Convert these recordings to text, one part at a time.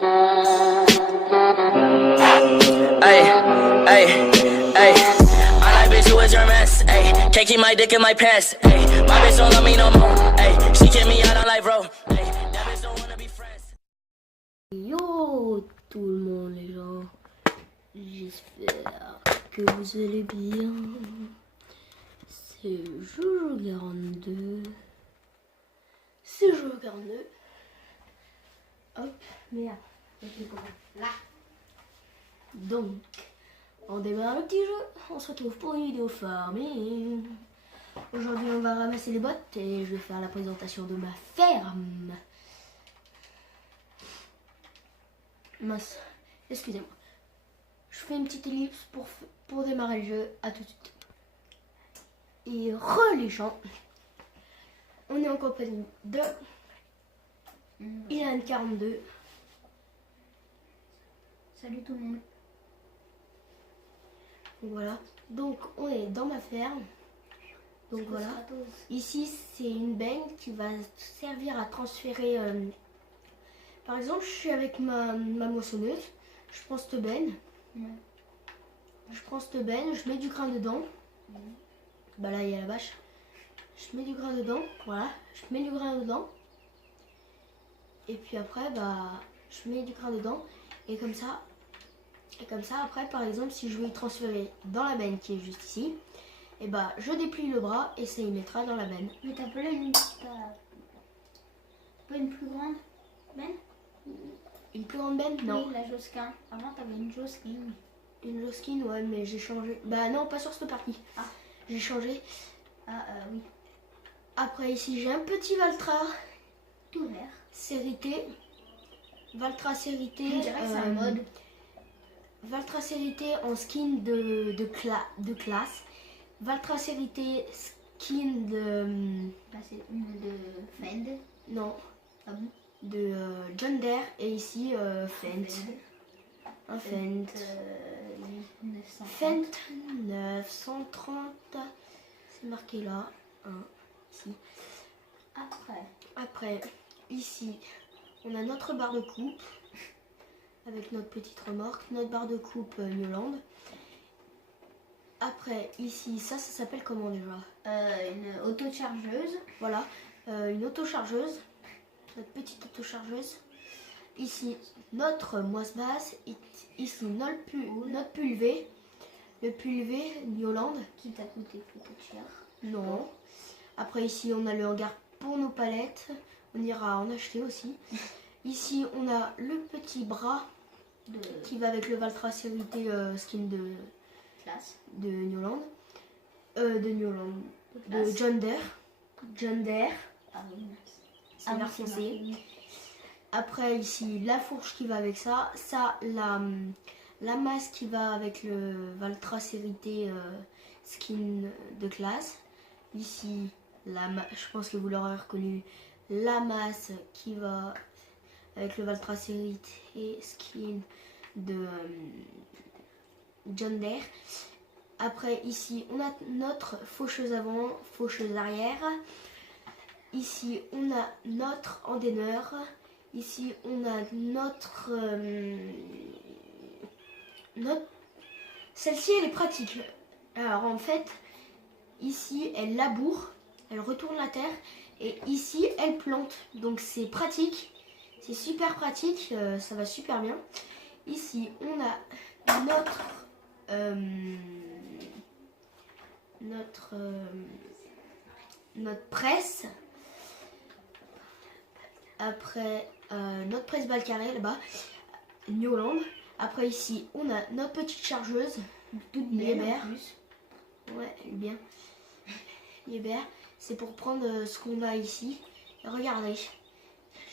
Ay, ay, ay. I like bitch who is your mess. Ay, can't keep my dick in my pants. Ay, my bitch don't love me no more. Ay, she kick me out on life, bro. Ay, that bitch don't wanna be friends. Yo tout le monde les gens, j'espère que vous allez bien. C'est Jojo42. C'est Jojo42. Hop, merde. Là. Donc, on démarre le petit jeu. On se retrouve pour une vidéo farming. Aujourd'hui, on va ramasser les bottes et je vais faire la présentation de ma ferme. Mince, excusez-moi. Je fais une petite ellipse pour démarrer le jeu. À tout de suite. Et les gens, on est en compagnie de Ilan42. Salut tout le monde. Voilà. Donc on est dans ma ferme. Donc voilà. Ici c'est une benne qui va servir à transférer. Par exemple, je suis avec ma moissonneuse. Je prends cette benne. Je prends cette benne, je mets du grain dedans. Bah là il y a la vache. Je mets du grain dedans. Voilà. Je mets du grain dedans. Et puis après bah je mets du grain dedans. Et comme ça après par exemple si je veux y transférer dans la benne qui est juste ici, et bah je déplie le bras et ça y mettra dans la benne. Mais t'as pas une plus grande benne? Une plus grande benne? Non. Oui, la Josquin. Avant t'avais une Josquin. Une Josquin, ouais, mais j'ai changé. Bah non, pas sur cette partie. Ah. J'ai changé. Oui. Après ici j'ai un petit Valtra. Tout vert. Sérité. Valtra Sérité. On dirait que c'est un mode. Valtra Sérité en skin de classe. Valtra Sérité skin de... Bah, c'est une de Fend. Non. Ah bon? De John Deere. Et ici Fendt. Un Fendt. 930. Fendt 930. C'est marqué là. Ici. Après, ici, on a notre barre de coupe. Avec notre petite remorque. Notre barre de coupe Newland. Après, ici, ça s'appelle comment déjà? Une autochargeuse. Voilà. Une autochargeuse. Notre petite autochargeuse. Ici, notre moisse basse. Ici, notre pulvé. Le pulvé Newland. Qui t'a coûté peut-être cher? Non. Après, ici, on a le hangar pour nos palettes. On ira en acheter aussi. Ici, on a le petit bras qui va avec le Valtra Sérité skin de classe. De Newland. De John Deere. John Deere. Ah oui. C'est vert foncé. Après ici la fourche qui va avec ça. Ça la masse qui va avec le Valtra Sérité skin de classe. Ici je pense que vous l'aurez reconnu. La masse qui va avec le Valtra Sérité skin de John Deere. Après ici on a notre faucheuse avant, faucheuse arrière. Ici on a notre endaineur. Ici on a notre celle-ci elle est pratique. Alors en fait ici elle laboure, elle retourne la terre et ici elle plante. Donc c'est pratique, c'est super pratique, ça va super bien. Ici on a notre presse. Après notre presse balle carré là-bas, Newland. Après ici on a notre petite chargeuse toute Liebherr. Ouais, elle est bien. Liebherr, c'est pour prendre ce qu'on a ici. Et regardez,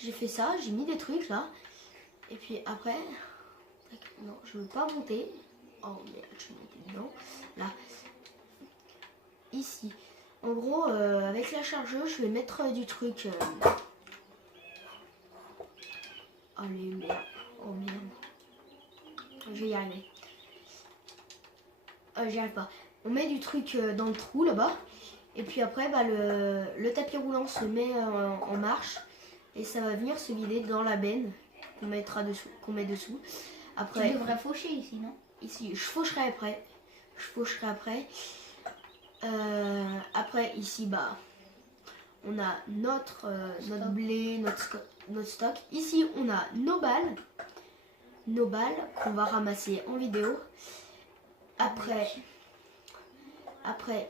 j'ai fait ça, j'ai mis des trucs là. Et puis après, non, je veux pas monter. Oh merde, je vais monter dedans. Là, ici. En gros, avec la chargeuse, je vais mettre du truc. Allez, merde. Oh merde. Je vais y arriver. J'y arrive pas. On met du truc dans le trou là-bas. Et puis après, bah, le tapis roulant se met en marche. Et ça va venir se vider dans la benne. qu'on met dessous. Tu Après, devrais faucher ici, non? ici, je faucherai après. Après, ici, bah, on a notre blé, notre stock. Ici, on a nos balles qu'on va ramasser en vidéo. Après,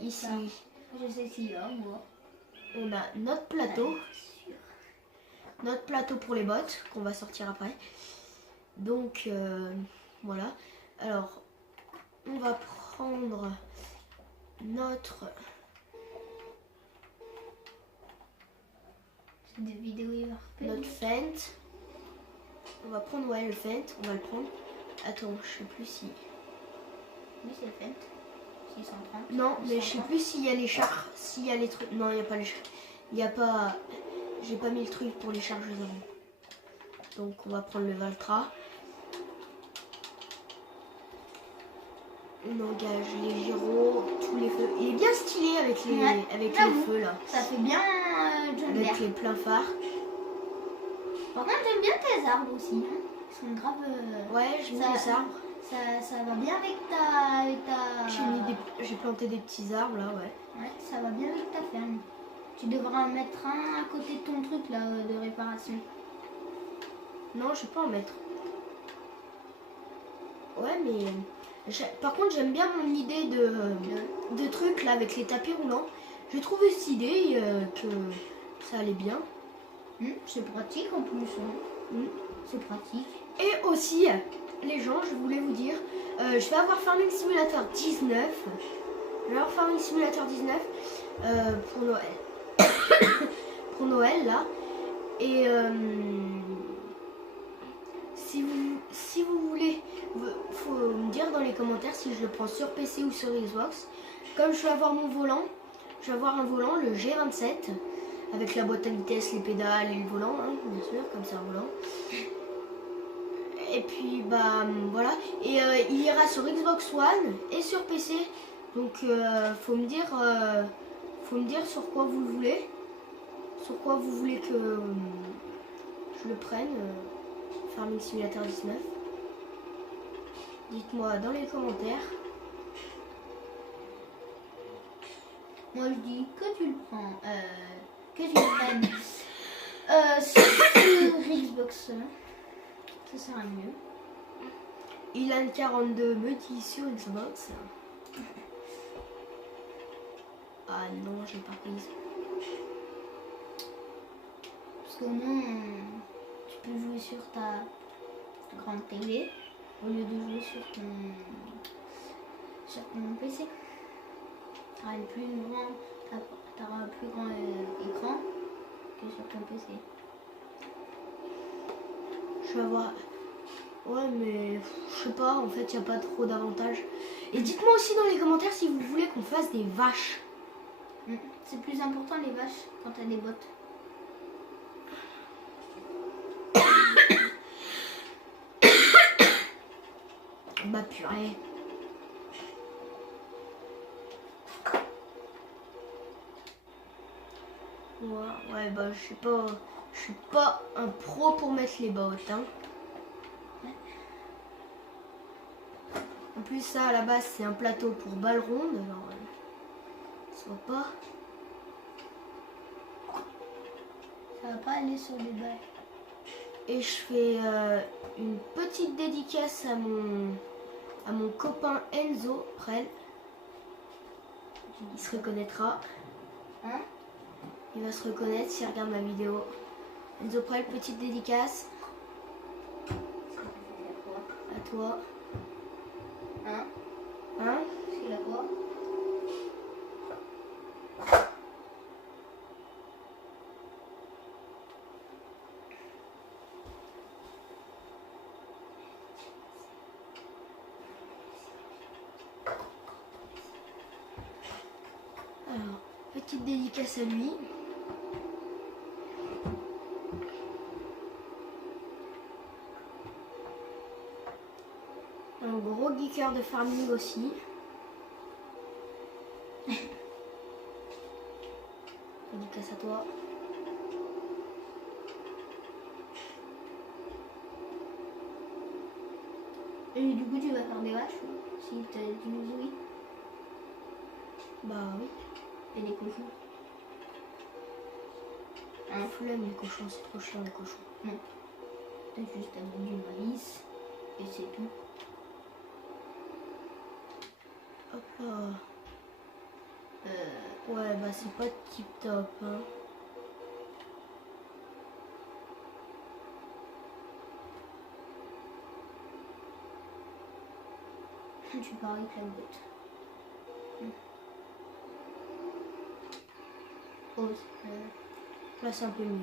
ici, Je sais si là, moi. on a notre plateau pour les bottes qu'on va sortir après. Donc voilà. Alors on va prendre notre C'est des vidéos hyper notre fente. On va prendre le fente, on va le prendre. Attends, je sais plus si. Oui, c'est le Fent. 630. Non, mais je sais 630. plus s'il y a les charges, s'il y a les trucs. Non, il n'y a pas les charges. Il n'y a pas. J'ai pas mis le truc pour les chargeuses avant. Donc on va prendre le Valtra. On engage les gyros, tous les feux. Il est bien stylé avec les, Ouais, avec les j'avoue. feux là. Ça fait bien John Avec Deere. les pleins phares. Par contre, j'aime bien tes arbres aussi. Hein. Ils sont grave. Ouais, j'ai mis Ça- des arbres. Ça va bien avec ta. J'ai planté des petits arbres là, ouais. Ouais, ça va bien avec ta ferme. Tu devras en mettre un à côté de ton truc là de réparation. Non, je vais pas en mettre. Ouais, mais par contre, j'aime bien mon idée de truc là avec les tapis roulants. J'ai trouvé cette idée que ça allait bien. C'est pratique en plus. Hein. C'est pratique. Et aussi, les gens, je voulais vous dire, je vais avoir Farming Simulator 19. Je vais avoir Farming Simulator 19 pour Noël. Pour Noël là. Et si vous voulez, faut me dire dans les commentaires si je le prends sur PC ou sur Xbox. Comme je vais avoir mon volant, je vais avoir un volant, le G27, avec la boîte à vitesse, les pédales et le volant, hein, bien sûr, comme c'est un volant. Et puis bah voilà. Et il ira sur Xbox One et sur PC. Donc faut me dire sur quoi vous le voulez. Sur quoi vous voulez que je le prenne. Farming Simulator 19. Dites-moi dans les commentaires. Moi je dis que tu le prends. Que tu le prennes. Sur Xbox. Ça sera mieux. Ilan42 me dit sur Xbox. Ah non, j'ai pas prise. Parce qu'au moins tu peux jouer sur ta grande télé au lieu de jouer sur ton PC. T'auras un plus grand écran que sur ton PC. Je vais avoir. Ouais, mais je sais pas, en fait, il n'y a pas trop d'avantages. Et dites-moi aussi dans les commentaires si vous voulez qu'on fasse des vaches. C'est plus important les vaches quand t'as des bottes. Bah purée. Ouais, bah je suis pas un pro pour mettre les bottes, hein. En plus ça à la base c'est un plateau pour balles rondes, alors ça va pas. Ça va pas aller sur des balles. Et je fais une petite dédicace à mon copain Enzo Prel. Il se reconnaîtra. Hein? Il va se reconnaître s'il regarde ma vidéo. Enzo Prel, petite dédicace à toi. Hein? Hein? C'est la quoi? Alors, petite dédicace à lui. Un gros geeker de farming aussi. Dédicace à toi. Et du coup, tu vas faire des vaches si tu dis oui. Bah oui. Et des cochons. Un flemme les cochons, c'est trop chiant les cochons. Non. T'as juste à mettre du maïs et c'est tout. Hop là. Ouais, bah c'est pas tip top. Hein. Tu pars avec la botte. Oh, Là c'est un peu mieux.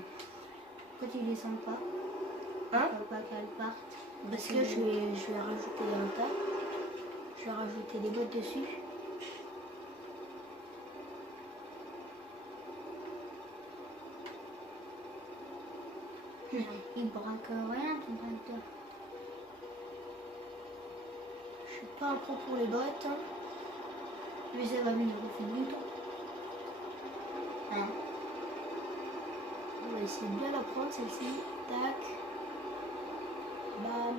pourquoi tu descends pas? Hein? Faut pas qu'elle parte. Parce que je vais rajouter un tas. Je vais rajouter des bottes dessus. Il braque rien ton tracteur. Je suis pas un pro pour les bottes. Hein. Mais ça va venir au fil du temps. Hein? On va essayer de bien la prendre celle-ci. Tac. Bam.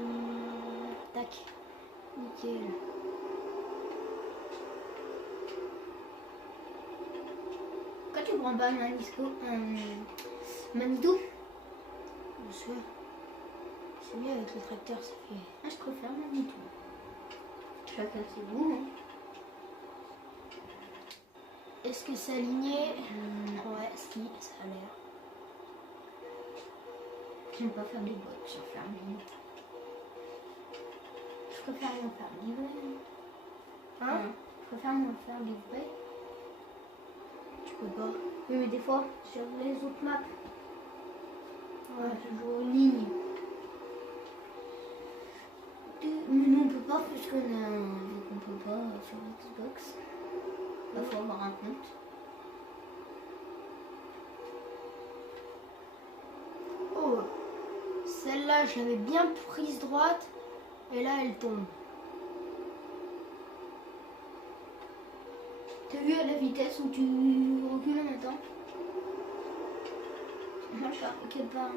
Tac. Nickel. Quand tu prends pas un Manitou, Bonsoir. C'est mieux avec le tracteur, ça fait. moi je préfère Manitou. Chacun ses goûts. Hein. Est-ce que c'est aligné? Ouais, si, ça a l'air. J'aime pas faire des bottes sur fermine. Je préfère me faire livrer. Hein? Je préfère me faire livrer. Tu peux pas. Oui, mais des fois, sur les autres maps, Ouais. je joue en ligne. Mais nous on peut pas parce qu'on a. Vu qu'on peut pas sur Xbox. Il faut avoir un compte. Oh, celle-là, je l'avais bien prise droite. Et là, elle tombe. T'as vu à la vitesse où tu recules en même temps? Moi je recule pas. Hein.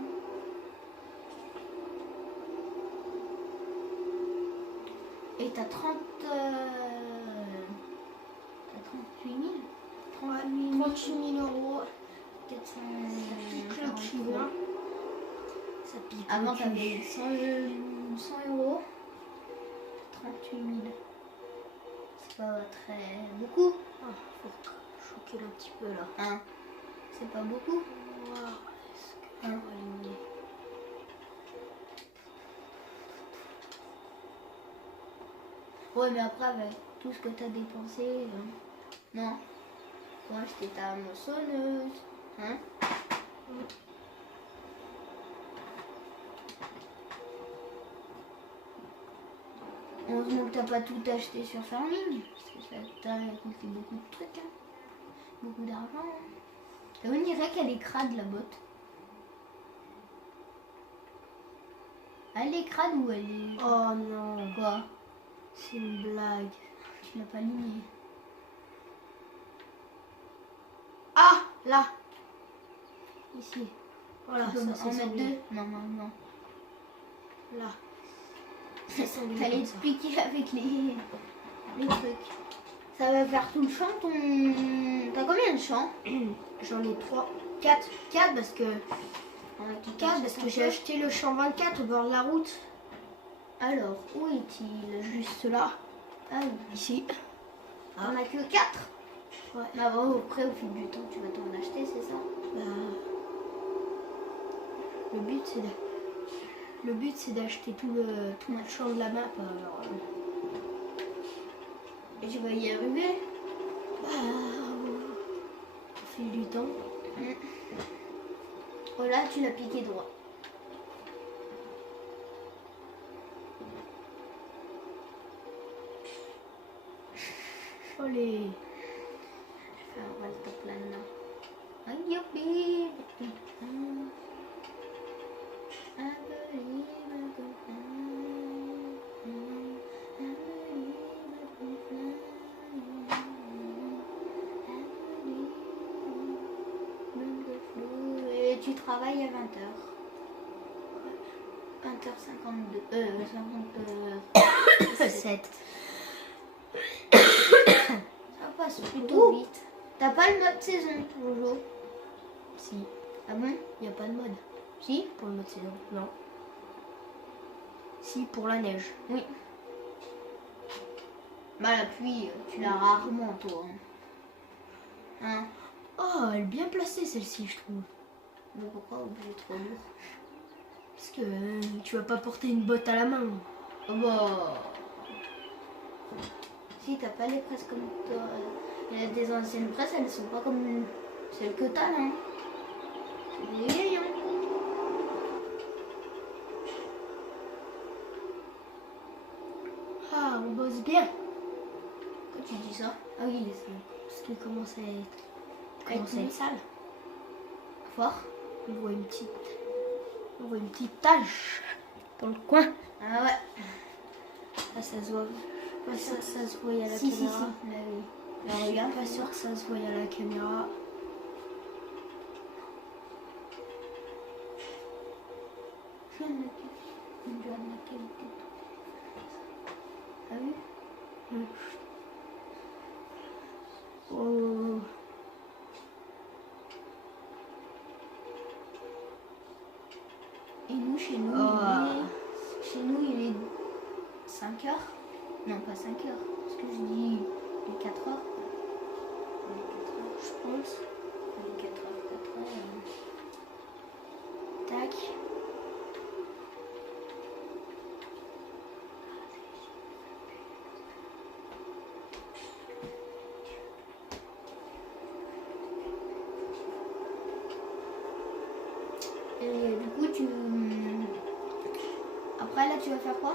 Et t'as 38 000 38 000 euros. 400. Ça pique le cul, hein. Ça pique Avant le cul. t'avais 100 euros. 38 000. C'est pas très beaucoup. Ah, faut choquer un petit peu là. Hein? C'est pas beaucoup. Voir, est-ce que Hein? on va aligner? Ouais, mais après, avec tout ce que t'as dépensé, non. Faut acheter ta moissonneuse. Hein? Heureusement que t'as pas tout acheté sur Farming, parce que ça t'a coûté beaucoup de trucs, hein. Beaucoup d'argent. Hein. Et on dirait qu'elle est crade, la botte. Elle est crade ou elle est... Oh non, Quoi? c'est une blague. Tu l'as pas aligné. Ah, là. Ici. Voilà, Tu peux ça en c'est mettre sorti. deux? Non, non, non. Là. Ça s'enlève Fallait comme ça. expliquer avec les trucs. Ça va faire tout le champ, ton... T'as combien de champs? J'en ai 3, 4 parce que 4 parce que j'ai acheté le champ 24 au bord de la route. Alors, où est-il? Juste là, Ah oui. ici. T'en as que 4? Ouais. Bah bon, après, au fil du temps, tu vas t'en acheter, c'est ça? Bah, le but c'est d'acheter tout le champ de la map. Alors, Et tu vas y arriver? au fil du temps. Oh là, tu l'as piqué droit. Allez. On va le top là. Aïe, youpi. Et tu travailles à 20h. 20h. 20h52. 7. Ça passe plutôt Ouh. vite. T'as pas le mode saison, Jojo? Si. Ah bon? Il n'y a pas de mode Si? pour le mode saison. Non. Si, pour la neige. Oui. Bah la pluie, tu l'as rarement toi. Hein? Oh, elle est bien placée celle-ci, je trouve. Mais pourquoi obligé trop lourd? Parce que tu vas pas porter une botte à la main. Oh bah... Si t'as pas les presses comme toi. Il y a des anciennes presses, elles sont pas comme celles que t'as là. Hein. C'est des vieilles, hein. Ah, on bosse bien. Quand tu dis ça? Ah oui, les seins. Parce qu'il commence à Être être sale. Fort. On voit une petite tache dans le coin. Ah ouais. Ah, ça se voit. Pas sûr que ça se voit à la Si, caméra. si, si. Là, oui. Là, regarde, pas sûr que ça se voit à la caméra. Je viens de la qualité. Ah oui? Oh. Et nous, chez nous, il est 5 heures. Non, pas 5 heures. Parce que je dis les 4 heures. Les 4 heures, je pense. Les 4 heures, 4 heures. Tac. Et du coup, après, là, tu vas faire quoi?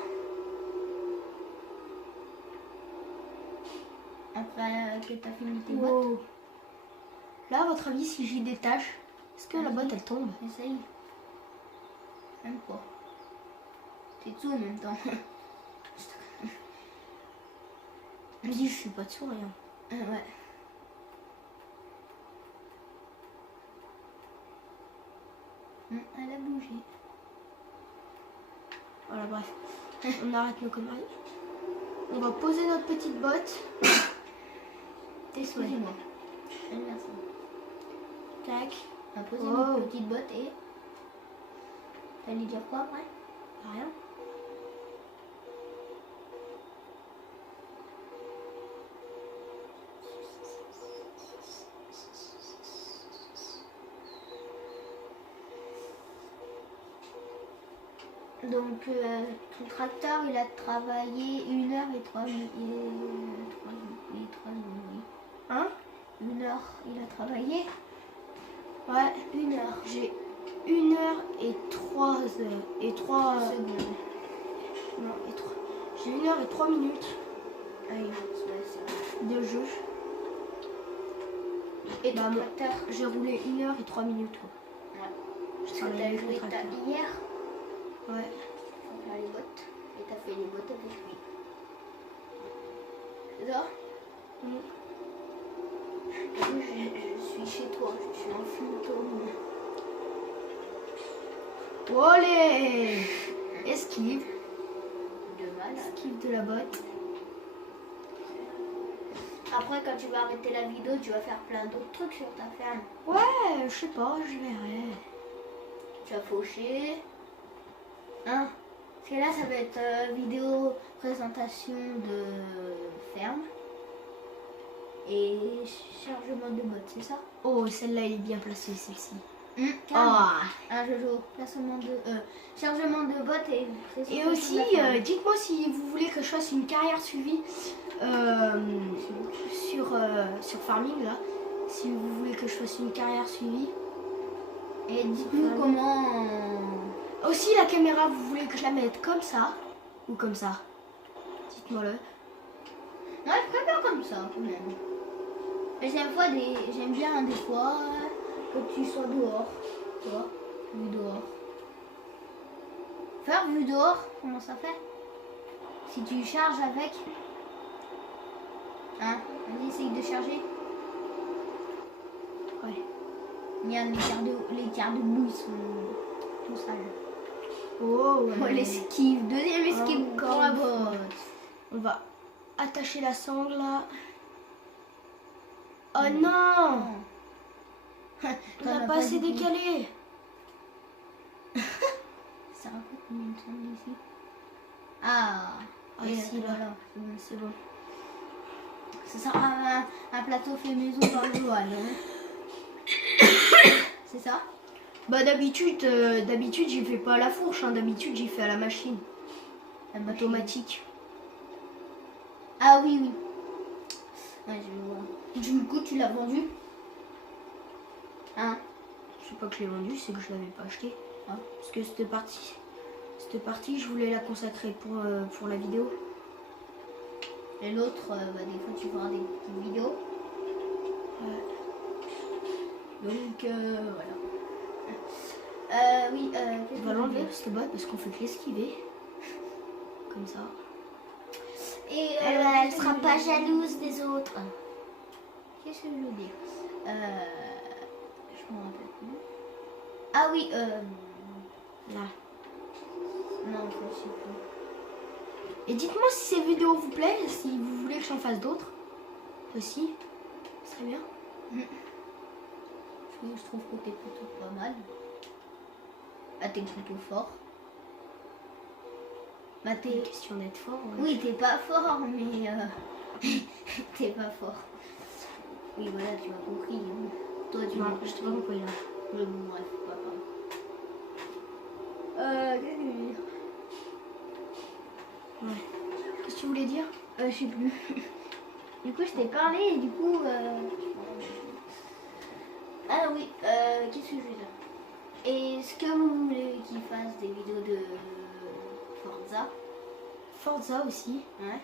Après que tu as fini tes bottes? Wow. Là, à votre avis, si j'ai des taches, est-ce que la botte elle tombe? Essaye. Même pas. T'es dessous en même temps. Je me dis, je suis pas dessous rien. Ouais. Elle a bougé. Voilà, bref. On arrête nos conneries. On va poser notre petite botte. Tes souhaits. Excusez-moi. Merci. Tac. On a posé Oh. notre petite botte et... T'allais dire quoi après? Rien. Donc, ton tracteur, il a travaillé 1 heure et 3 minutes. Oui. Hein? 1 heure, il a travaillé. Ouais. 1 heure. J'ai 1 heure et 3 heures. Et 3 Secondes. Non, et 3. J'ai 1 heure et 3 minutes Ah oui, c'est vrai. de jeu. Et Bah, ton moi, tracteur? j'ai roulé 1 heure et 3 minutes. Quoi. Ouais. Je Parce que travaillais t'as avec joué mon tracteur. hier Ouais. pour faire les bottes. Et t'as fait les bottes avec lui. C'est ça? Mm. Je suis chez toi, je suis un fantôme. Olé! Esquive. De malade. Esquive de la botte. Après, quand tu vas arrêter la vidéo, tu vas faire plein d'autres trucs sur ta ferme. Ouais, je sais pas, je verrai. Tu vas faucher. Hein? Parce que là, ça va être vidéo présentation de ferme. Et chargement de bottes, c'est ça? Oh, celle-là, elle est bien placée, celle-ci. Ah, Ah. Jojo, placement de chargement de bottes et Et présentation aussi, de la ferme. dites-moi si vous voulez que je fasse une carrière suivie sur Farming, là. Si vous voulez que je fasse une carrière suivie. Et dites-nous comment. Aussi, la caméra, vous voulez que je la mette comme ça ou comme ça? Dites-moi-le. Moi, je préfère comme ça, quand même. Mais j'aime bien des fois que tu sois dehors. Tu vois, vu dehors. Faire vu dehors, comment ça fait? Si tu charges avec. Hein? Vas-y, essaye de charger. Ouais. Regarde, les quarts de boue, ils sont tout sales. Oh, Oh, l'esquive. Deuxième esquive Encore pour la une fois. botte. On va attacher la sangle là. Oh non! On n'a pas assez décalé. Ça raconte combien de sangle ici? Ah, Et si, là. voilà. C'est bon. Ça sera un plateau fait maison par le Johan. C'est ça? Bah d'habitude j'y fais pas à la fourche, hein. D'habitude j'y fais à la machine. Automatique. Ah oui, oui. Ouais, je vois. Du coup, tu l'as vendu? Hein? C'est pas que je l'ai vendu, c'est que je l'avais pas acheté. Ah. Parce que cette partie, je voulais la consacrer pour la vidéo. Et l'autre, bah, des fois, tu feras des petites vidéos. Ouais. Donc, voilà. Oui, On va l'enlever cette botte parce qu'on fait que l'esquiver. Comme ça. Et elle sera pas jalouse des autres. Qu'est-ce que je veux dire? Je me rappelle plus. Ah oui, Là. non, je sais plus. Et dites-moi si ces vidéos vous plaisent, si vous voulez que j'en fasse d'autres. Aussi. Ce serait bien. Je trouve que t'es plutôt pas mal. Ah, t'es plutôt fort. Bah, C'est une question d'être fort. Ouais. Oui, t'es pas fort, mais t'es pas fort. Oui, voilà, tu m'as compris. Hein. Toi, tu m'as Je t'ai pas compris là. Mais bon, bref, pas grave. Qu'est-ce que je veux dire? Ouais. Qu'est-ce que tu voulais dire? Je sais plus. Du coup, je t'ai parlé et du coup... Ah oui, qu'est-ce que je veux dire? Est-ce que vous voulez qu'il fasse des vidéos de Forza? Forza aussi. Ouais.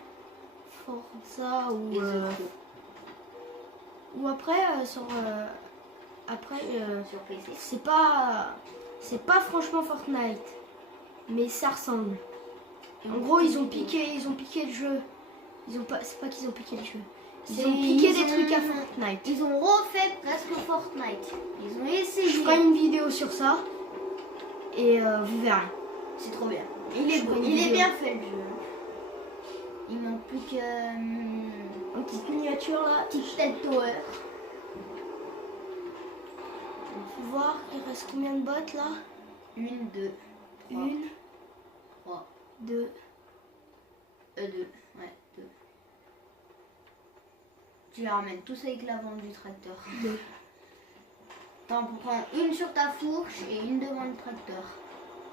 Forza ou... Et The Crew ou après sur... sur PC. c'est pas franchement Fortnite. Mais ça ressemble. En gros, ils ont piqué le jeu. C'est pas qu'ils ont piqué le jeu. Ils ont piqué des trucs à Fortnite. Ils ont refait presque Fortnite. Ils ont essayé. Je ferai une vidéo sur ça. Et vous verrez. C'est trop bien. Il est bien fait le jeu. Il manque plus que... Une petite miniature là. petite tête tower. Faut voir, il reste combien de bottes là? 1, 2, 3, 3, 2. 2. Ouais, 2. Tu les ramènes tous avec la vente du tracteur. 2. T'en prends une sur ta fourche et une devant le tracteur.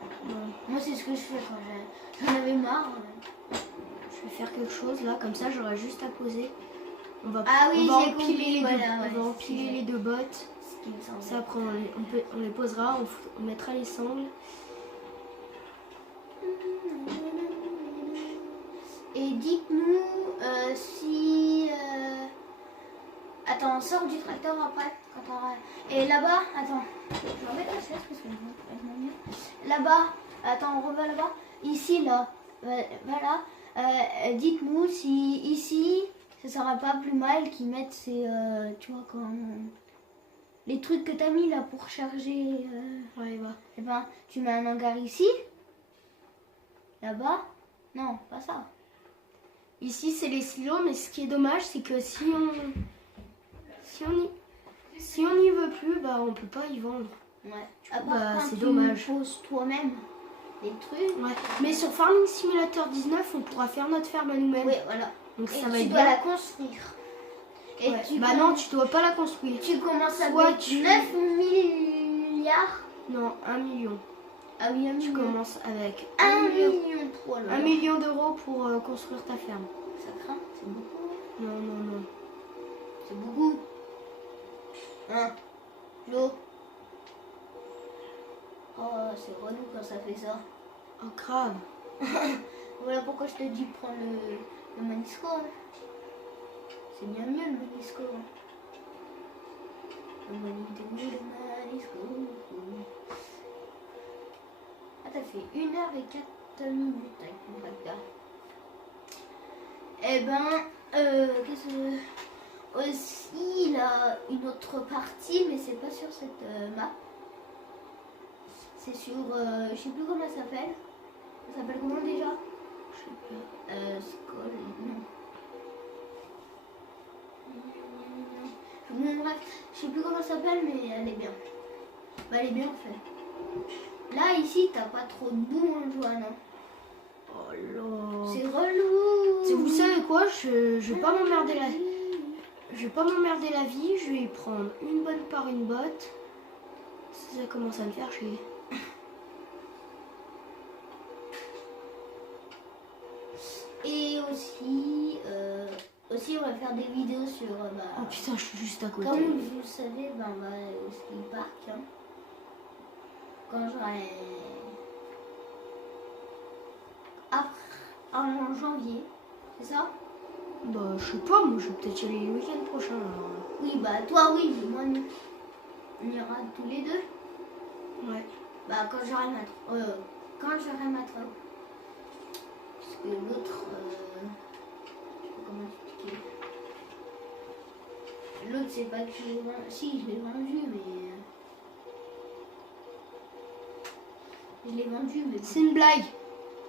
Ouais. Moi, c'est ce que je fais quand j'en avais marre. Je vais faire quelque chose là, comme ça j'aurai juste à poser. On va, Ah oui, on va j'ai empiler compris, les voilà, deux, ouais, on va c'est empiler vrai. les deux bottes. Ce qui me semble. Ça après on les posera, on mettra les sangles. Et dites-nous si... Attends, on sort du tracteur après. Quand on... Et là-bas, attends. Je vais remettre la chaise parce que je vais mieux. Là-bas, attends, on remet là-bas. Ici, là. Voilà. Dites-nous si ici, ça sera pas plus mal qu'ils mettent ces... tu vois, quand... les trucs que t'as mis là pour charger... Ouais, bah. Eh ben, tu mets un hangar ici. Là-bas. Non, pas ça. Ici c'est les silos, mais ce qui est dommage c'est que si on y veut plus, bah on peut pas y vendre. Ouais. À part Bah, quand c'est tu dommage. poses toi-même des trucs. Ouais. Mais sur Farming Simulator 19, on pourra faire notre ferme à nous-mêmes. Oui, voilà. Donc Et ça va tu être dois bien. la construire. Et Ouais. tu Bah commences- non, tu dois pas la construire. tu commences Soit avec tu- 9 milliards. Non, 1 million. Ah oui, 1 Tu million. commences avec 1 million. Oh là là. 1 million d'euros pour construire ta ferme. Ça craint, c'est beaucoup. Non, non, non. C'est beaucoup. Hein, Jo. Oh, c'est relou quand ça fait ça. Oh, grave. Voilà pourquoi je te dis prends le Manisco. Hein. C'est bien mieux le Manisco. Hein. Le Manisco. Ah, t'as fait 1 heure et 4 minutes avec mon tracteur. Eh ben, qu'est-ce que... Aussi, il a une autre partie, mais c'est pas sur cette map. C'est sur, je sais plus comment ça s'appelle. Ça s'appelle comment déjà? Je sais pas. Skoll, non. Bon, bref, je sais plus comment ça s'appelle, mais elle est bien. Bah, elle est bien faite. Là, ici, t'as pas trop de boue, hein, Joanne. Oh là. C'est relou. Vous savez quoi, je vais pas m'emmerder la vie. Je vais pas m'emmerder la vie, je vais prendre une bonne par une botte. Ça commence à me faire chier. Et aussi, on va faire des vidéos sur... Oh putain, je suis juste à côté. Comme vous le savez, on va au ski park. Hein. Quand j'aurai... En janvier, c'est ça? Bah, je sais pas, moi je vais peut-être y aller le week-end prochain. Alors. Oui, bah toi oui, mais moi non. On ira tous les deux. Ouais. Bah quand j'aurai ma troc. Parce que l'autre, je sais pas comment expliquer. L'autre c'est pas que je l'ai vendu. Si, je l'ai vendu, mais je l'ai vendu, mais C'est une blague.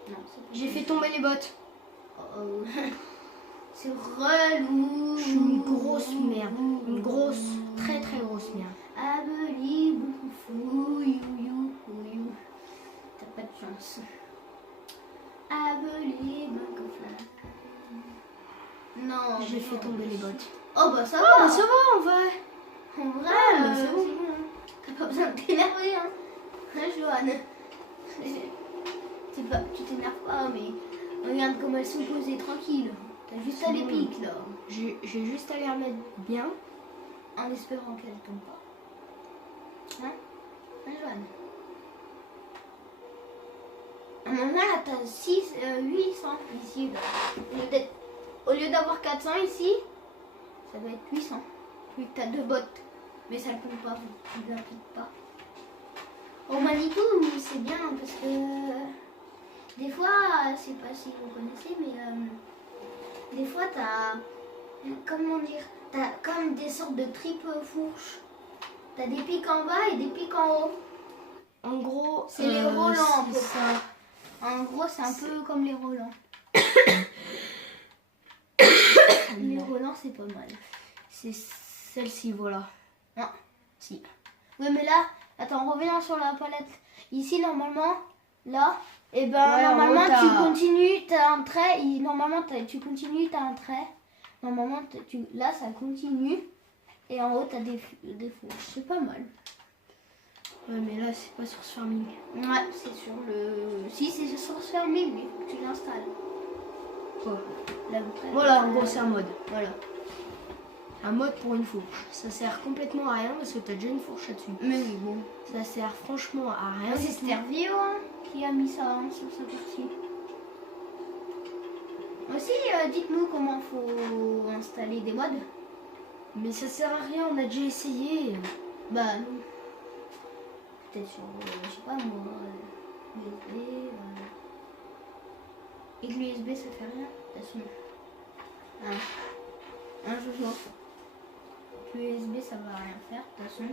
non, c'est pas J'ai fait tomber les bottes. Oh. C'est relou. Je suis une grosse merde. Une grosse, très très grosse merde. I believe you. T'as pas de chance. I believe non. J'ai fait tomber les bottes. Oh bah ça Oh, va. bah ça va, on va. En vrai, bah, c'est bon. T'as pas besoin de t'énerver, hein. Hein, Joanne. Tu t'énerves pas, mais regarde comme elles sont posées tranquilles. T'as juste à les piquer là. J'ai juste à les remettre bien. En espérant qu'elles tombent pas. Hein, Joanne? À un moment là, t'as 800 ici. Là. Au lieu d'avoir 400 ici, ça va être 800. Vu que t'as 2 bottes. Mais ça ne compte pas, vous ne inquiétez pas. Au Manitou, c'est bien parce que des fois, je sais pas si vous connaissez, mais des fois t'as, comment dire, t'as comme des sortes de triple fourches. T'as des pics en bas et des pics en haut. En gros, C'est les Roland, un peu. c'est ça. En gros, c'est un peu comme les Roland. Les Roland, c'est pas mal. C'est celle-ci, voilà. Ah, si. Oui, mais là, attends, revenons sur la palette. Ici, normalement, là, et ben Ouais, normalement, en haut, tu continues, t'as un trait. Normalement, tu continues, t'as un trait. Normalement, là, ça continue. Et en haut, t'as des fourches. C'est pas mal. Ouais, mais là, c'est pas sur ce farming. Ouais, c'est sur le... Si, c'est sur ce fermé, mais il faut que tu l'installes. Quoi Là, Voilà, en gros, c'est un mode. Voilà. Un mode pour une fourche. Ça sert complètement à rien parce que t'as déjà une fourche là-dessus. Mais oui, bon. Ça sert franchement à rien. C'est Stervio hein, qui a mis ça hein, sur sa partie. Aussi, dites-nous comment faut installer des mods. Mais ça sert à rien, on a déjà essayé. Bah non. Peut-être sur, je sais pas moi, USB. Et que l'USB ça fait rien. De toute façon. Un jour. L'USB ça va rien faire de toute façon.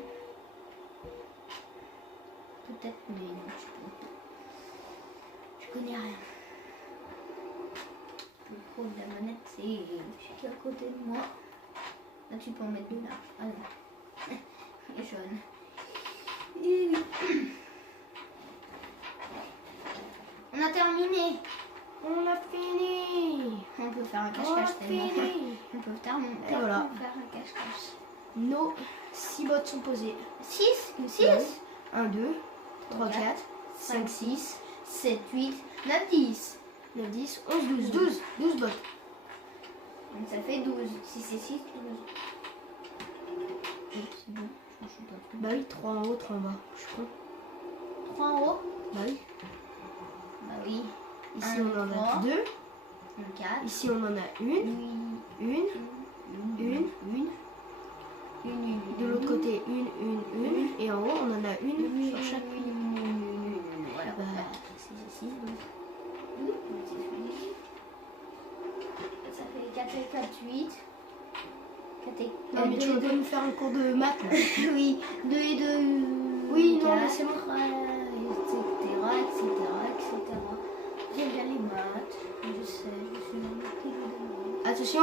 Peut-être, mais non, je sais pas. Je connais rien. Le pro de la manette, c'est qui est à côté de moi. Là, tu peux en mettre deux là. Ah non. Il est jaune. On a terminé. On a fini. On peut faire un On a cache-cache tellement. fini. On peut terminer. Et voilà. On peut faire un cache-cache. Nos 6 bottes sont posées. 6 1, 2, 3, 4, 5, 6, 7, 8, 9, 10. 9, 10, 11, 12. 12 bottes. Donc ça fait 12. Si c'est 6, 12. C'est bon. Je suis pas trop. Bah oui, 3 en haut, 3 en bas. Je suis con. 3 en haut. Bah oui. Bah oui. Ici, Un, on en a trois. 2. 4. Ici, on en a une. Une. De l'autre côté, une. Et en haut, on en a une sur chaque ligne. Voilà. Bah, c'est ici. Ça fait 4 et 4, 8. 4 et Non, mais tu veux pas nous faire un cours de maths là? Oui, 2 et 2. Oui, non, mais c'est bon. 3 et Attention,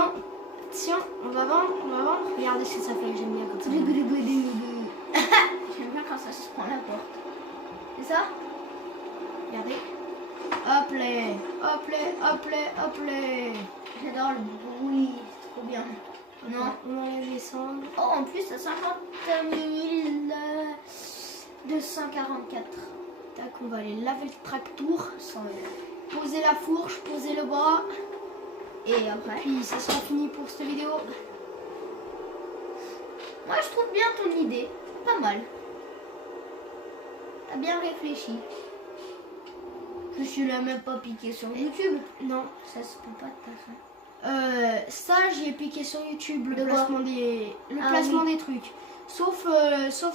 attention, on va vendre. Regardez ce que ça fait, j'aime bien comme ça. J'aime bien quand ça se prend la porte. C'est ça? Regardez. Hop là, hop là, hop là, hop là. J'adore le bruit, c'est trop bien. Non. On enlève les cendres. Oh, en plus, à 50 244. Tac, on va aller laver le tracteur. 100 Poser la fourche, poser le bras. Et après, Puis ça sera fini pour cette vidéo. moi je trouve bien ton idée. Pas mal. T'as bien réfléchi. Je suis là même pas piqué sur YouTube. Non. Ça se peut pas de toute façon. Ça, j'y ai piqué sur YouTube le De quoi? placement des, Ah placement oui. des trucs. Sauf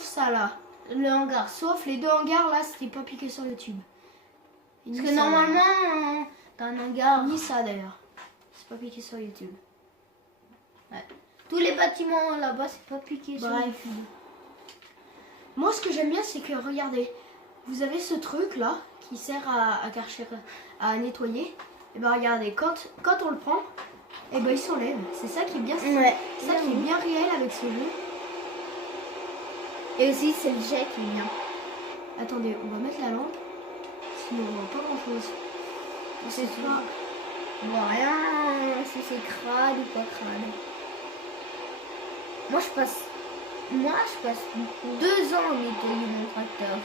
ça là. Le hangar. Sauf les deux hangars là, c'était pas piqué sur YouTube. Et Parce ni que ça, normalement, dans un hangar, ni ça d'ailleurs. C'est pas piqué sur YouTube. tous les bâtiments là-bas, c'est pas piqué sur Bref. YouTube. Moi, ce que j'aime bien, c'est que regardez, vous avez ce truc là qui sert à Karcher, à nettoyer. Et ben regardez, quand on le prend, et ben il s'enlève. C'est ça qui est bien, Ouais. ça qui est bien réel avec ce jeu. Et aussi, c'est le jet qui est bien. Attendez, on va mettre la lampe. Sinon, on voit pas grand chose. C'est ça. On voit rien si c'est crade ou pas crade. Moi, je passe 2 ans à nettoyer mon tracteur.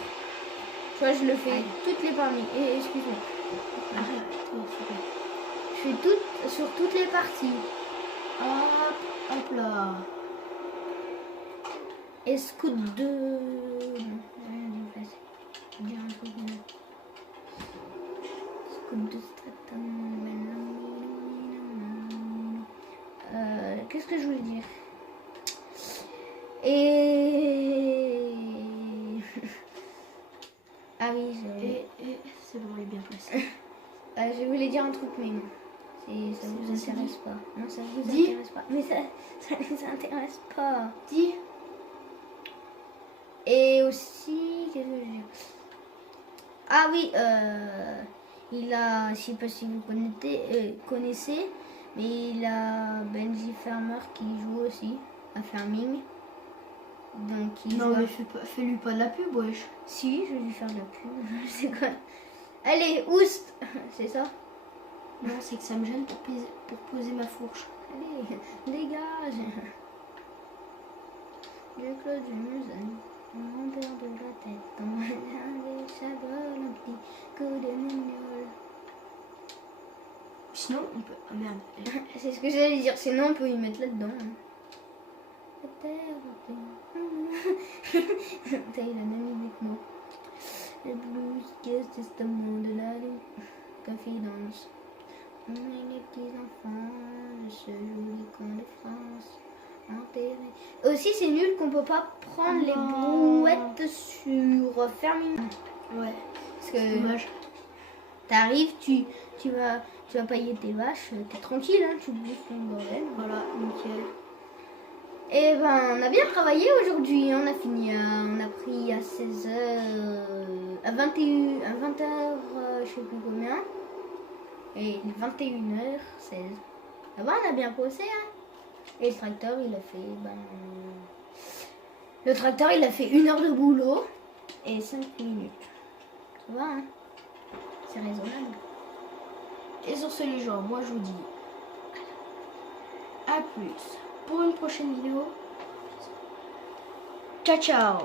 Tu vois, je le fais toutes les parties. Et excuse-moi. Arrête, oh, s'il te plaît. Je fais sur toutes les parties. Hop, hop là. Et scout de... Non, rien du passé. Je vais dire un truc de... Scout de stratum. Qu'est-ce que je voulais dire? Et... ah oui, Et c'est bon, il est bien placé. je voulais dire un truc, mais non. Ça vous intéresse pas. Non, ça vous Dis. intéresse pas. Mais ça les intéresse pas. Dis. Et aussi, qu'est-ce que je veux dire? Ah oui, il a, je sais pas si vous connaissez, mais il a Benji Farmer qui joue aussi à Farming. Donc il Non, joue à... mais fais-lui pas de la pub, wesh. Si, je vais lui faire de la pub. C'est quoi? Allez, oust. C'est ça? Non, c'est que ça me gêne pour poser ma fourche. Allez, dégage. Je close une on perd de la tête. On va ça donne un petit coup de mignole. Sinon, on peut... Ah merde. C'est ce que j'allais dire, sinon on peut y mettre là-dedans. T'as il a même avec moi. Le blues, qu'est-ce que c'est un monde de la confidence. On est les petits enfants de ce joli camp de France. Enterré. Aussi, c'est nul qu'on peut pas prendre les brouettes sur Ferming. Ouais. Parce C'est que dommage. t'arrives, tu vas pailler tes vaches, t'es tranquille, hein, tu bouffes ton bordel. Voilà, nickel. Et ben, on a bien travaillé aujourd'hui. On a fini, on a pris à 16h, à 21, à 20h, je sais plus combien. Et 21h16. Ah ben, on a bien bossé, hein. Et le tracteur, il a fait, le tracteur, il a fait 1 heure de boulot et 5 minutes. Tu vois, hein. C'est raisonnable. Et sur ce, les gens, moi je vous dis à plus pour une prochaine vidéo. Ciao, ciao.